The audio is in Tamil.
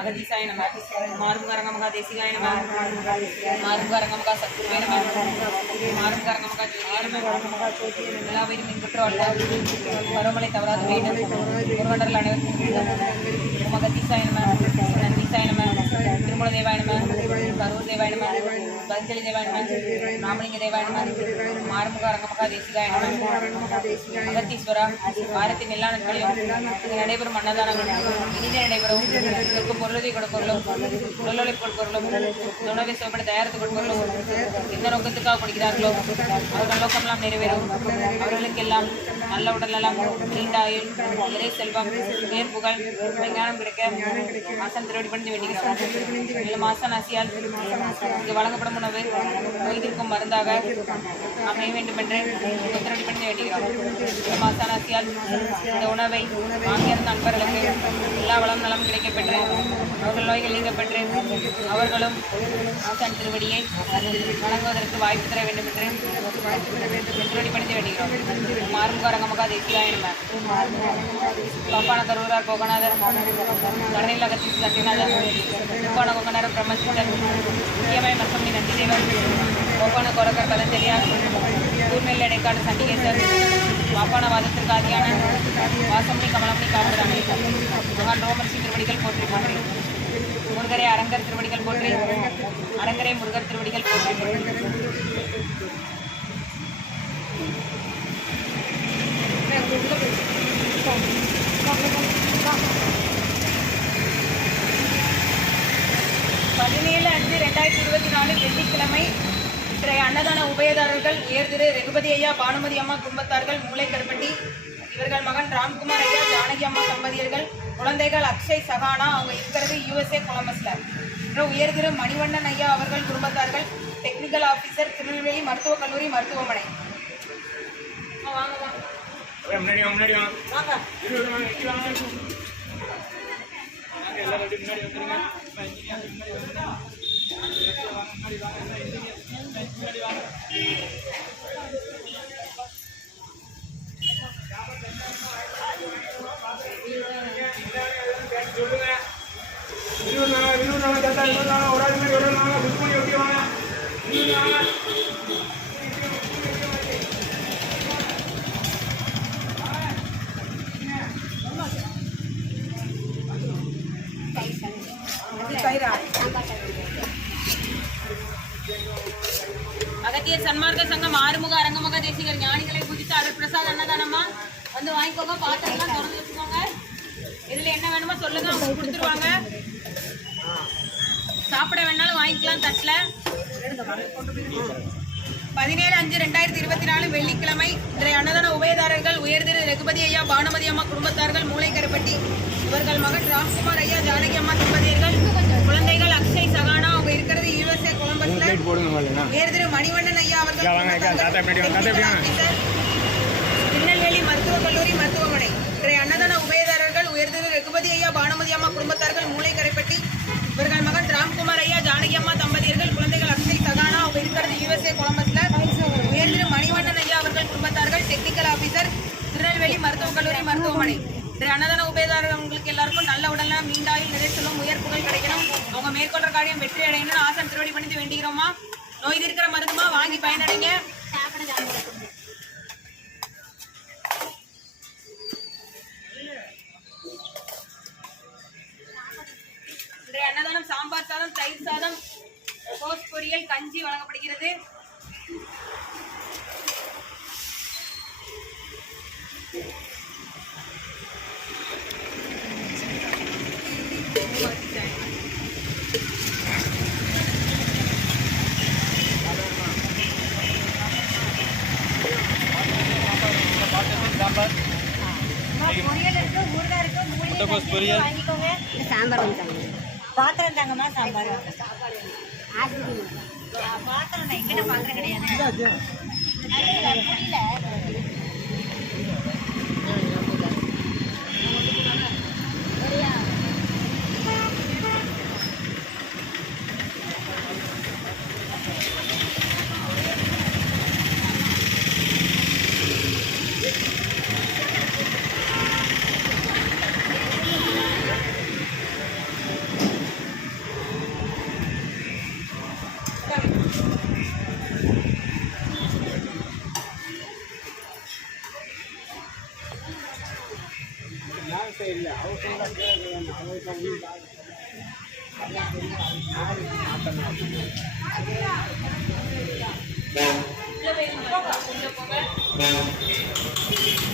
அகதீசாய நம மாறுங்கரங்கமகா தேசிகாய நம மாறுங்கரங்கமகா சத்குருவே நம மாறுங்கரங்கமகா ஜோதியே நம எல்லாவரும் மின்பற்று பருவமழை தவறாது வேண்டும் ஒருவண்டர்கள் அனைவருக்கும் மகதீசாய நம நந்தீசாய நம திருமூல தேவாய நம கரூர் தேவாய நம பஞ்சலி தேவாய நம ராமலிங்க தேவாய நம மாறுமுகரங்கமகா தேசிகாய நம அகத்தீஸ்வரா வாரத்தின் எல்லா நாட்களிலும் நடைபெறும் அன்னதானங்கள் இனிதே நடைபெறும் இதற்கு பொருளை கொடுப்பொருளும் உடலொழி கொடுப்பொருளும் உணவை சுவைப்பட தயாரித்து கொடுப்பொருளும் எந்த நோக்கத்துக்காக கொடுக்கிறார்களோ அவர்கள் நோக்கமெல்லாம் நிறைவேறும் அவர்களுக்கெல்லாம் நல்ல உடல் நலம் நீண்ட ஆயுள் இறை செல்வம் பேர் புகழ் விஞ்ஞானம் கிடைக்க மாசம் திருவடி பண்ணி வேண்டிக்கிறோம். மேலும் மாசனாசியால் இங்கு வழங்கப்படும் உணவு நோய்திருக்கும் மருந்தாக அமைய வேண்டும் என்று திருவடி பண்ணி வேண்டுகிறோம். மாசனாசியால் இந்த உணவை வாங்கியிருந்த நண்பர்களுக்கு எல்லா வளம் நலம் கிடைக்கப்பெற்று அவர்கள் நோய்கள் நீங்கப்பெற்று அவர்களும் தன் திருவடியை வழங்குவதற்கு வாய்ப்பு தர வேண்டும் என்று திருவடி பணிந்து வேண்டுகிறோம். மாறுமுகரங்கமகா தேசிகாய நம பப்பான கரூரார் போகநாதர் கரணில் அகத்தி சத்யநாதர் உப்பான கொங்கனார் பிரம்மசித்தர் முக்கியமய மசமணி நந்திதேவர் கோப்பான கோரக்கர் கலந்தெளியார் கூர்நெல் இடைக்காடு சண்டிகேசர் பாப்பான வாதத்திற்கு ஆதியான வாசமணி கமலமணி காவலராணி மகான் ரோமர்சி திருவடிகள் போற்றி போற்றி முருகரே அரங்கர் திருவடிகள் போற்றி அரங்கரே முருகர் திருவடிகள் போற்றி 17/5/2024 வெள்ளிக்கிழமை இன்றைய அன்னதான உபயதாரர்கள் ஏர்திரு ரகுபதி ஐயா பானுமதி அம்மா குடும்பத்தார்கள் மூளை கருப்பட்டி இவர்கள் மகன் ராம்குமார் ஐயா ஜானகி அம்மா தம்பதியர்கள் குழந்தைகள் அக்ஷய் சகானா அவங்க இருக்கிறது USA கொலம்பஸ்ல. உயர்திரு மணிவண்ணன் ஐயா அவர்கள் குடும்பத்தார்கள் டெக்னிக்கல் ஆபீசர் திருநெல்வேலி மருத்துவக் கல்லூரி மருத்துவமனை. அகத்தியர் சன்மார்க்க சங்கம் ஆறுமுக அரங்கமுக தேசிகர் ஞானிகளை பூஜித்து அருள் பிரசாத் அன்னதானமா வந்து வாங்கிக்கோங்க. பாத்திரம்லாம் திறந்து வச்சுக்கோங்க. இதுல என்ன வேணுமோ சொல்லுங்க, அவங்க கொடுத்துருவாங்க. சாப்பிட வேணாலும் வாங்கிக்கலாம். தட்டுல 17/5/2024 வெள்ளிக்கிழமை இன்றைய அன்னதான உபயதாரர்கள் உயர்திரு ரகுபதி ஐயா பானுமதி அம்மா குடும்பத்தார்கள் மூளை கருப்பட்டி இவர்கள் மகன் ராம்குமார் ஐயா ஜானகி அம்மா தம்பதியர்கள் குழந்தைகள் அக்ஷய் சகானா அவங்க இருக்கிறது USA கொலம்பஸ்ல. உயர்திரு மணிவண்ணன் ஐயா அவர்கள் திருநெல்வேலி மருத்துவக் கல்லூரி மருத்துவமனை. இன்றைய அன்னதான உபயதாரர்கள் உயர்திரு ரகுபதி ஐயா பானுமதி அம்மா குடும்பத்தார்கள் மூளை கரைப்பட்டி இவர்கள் மகன் ராம்குமார் ஐயா ஜானகி அம்மா தம்பதியர்கள் குழந்தைகள் அக்ஷய் சகானா அவங்க இருக்கிறது USA கொலம்பஸ்ல. உயர்திரு மணிவண்ணன் ஐயா அவர்கள் குடும்பத்தார்கள் டெக்னிக்கல் ஆபீசர் திருநெல்வேலி மருத்துவக் கல்லூரி மருத்துவமனை. இன்றைய அன்னதான உபயதாரர்களுக்கு எல்லாருக்கும் நல்ல உடல்நலம் நீண்டாயில் நிறைய செல்லும் உயர்ப்புகள் கிடைக்கணும். அவங்க மேற்கொள்ற காரியம் வெற்றி அடையணும்னு ஆசன் திருவடி பண்ணிட்டு வேண்டிக்கிறோமா. நோய் இருக்கிற மருந்துமா வாங்கி பயனடைங்க. இன்றைய அன்னதானம் சாம்பார் சாதம், தயிர் சாதம், கோஸ் பொரியல், கஞ்சி வழங்கப்படுகிறது. சாம்பார் பாத்திரம் தாங்கம்மா. சாம்பார் பாத்திரம் தான் எங்கிட்ட பாத்திரம் கிடையாது. உள்ள போங்க